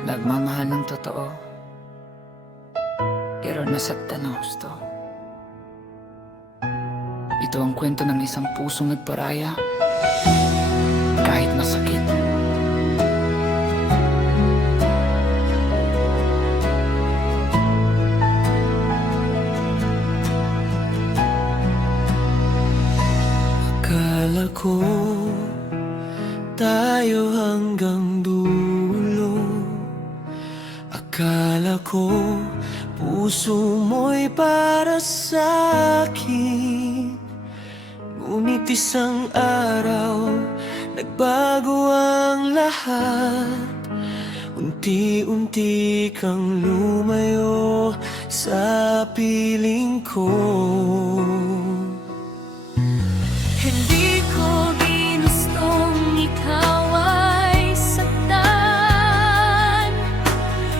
Nagmamahal ng totoo, pero nasaktan ng husto. Ito ang kwento ng isang pusong nagparaya, kahit masakit. Akala ko tayo hanggang dulo. Akala ko puso mo'y para sa'kin. Ngunit isang araw nagbago ang lahat. Unti-unti kang lumayo sa piling ko. Hindi ko ginustong ikaw ay saktan.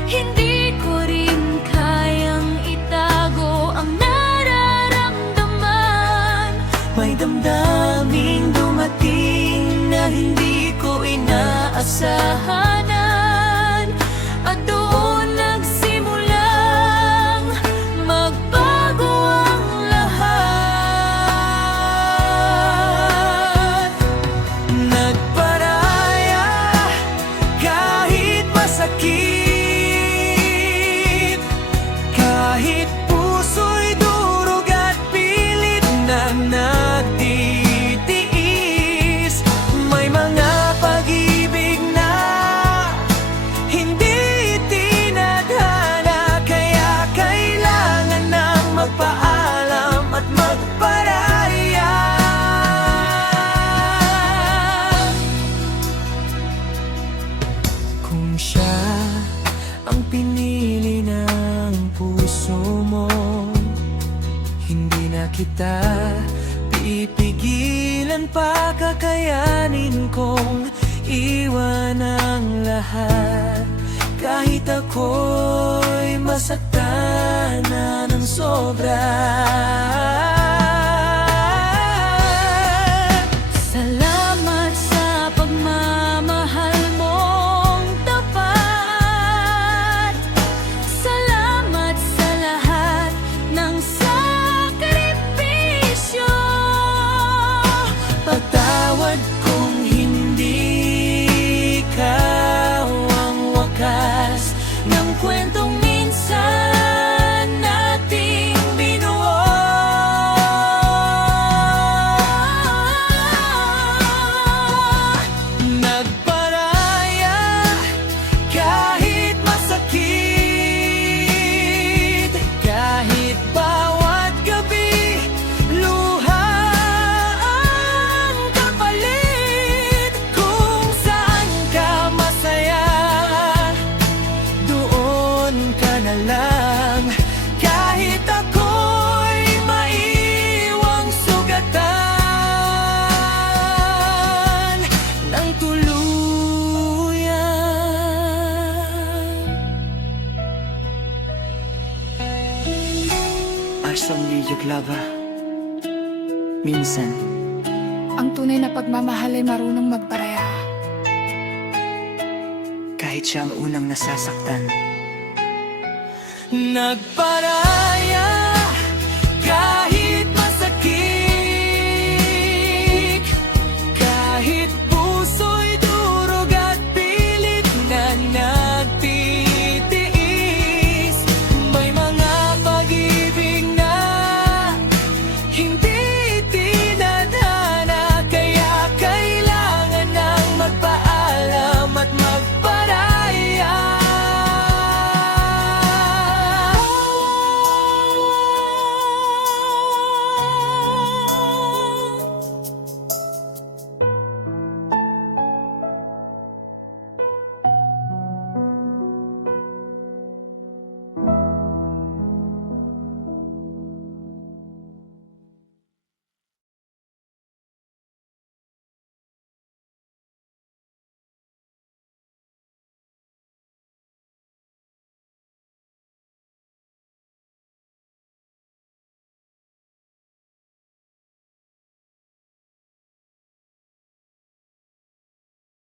Hindi ko rin kayang itago ang nararamdaman. May damdaming dumating na hindi ko inaasahanan. At doon nagsimulang magbago ang lahat. Nagparaya kahit masakit, kahit puso'y durog at pilit na nagtitiis. May mga pag-ibig na hindi tinadhana, kaya kailangan nang magpaalam at magparaya. Kung siya ang pinili ng puso mo, hindi na kita pipigilan pa. Kakayanin kong iwan ang lahat, kahit ako'y masaktan na ng sobra. Salamat sa pagmamahal mong tapat. Salamat sa lahat ng sakripisyo. Patawad kung hindi ikaw ang wakas ng kwentong minsan nating binuo. Nagparaya kahit masakit, kahit bawat gabi luha ang kapalit. Kung saan ka masaya, doon ka na lang. Kahit ako'y maiwang sugatan ng tuluyan. Arsong Liyog Lava. Minsan Ang tunay na pagmamahal ay marunong magparaya. kahit siya ang unang nasasaktan. Nagparaya kahit masakit, kahit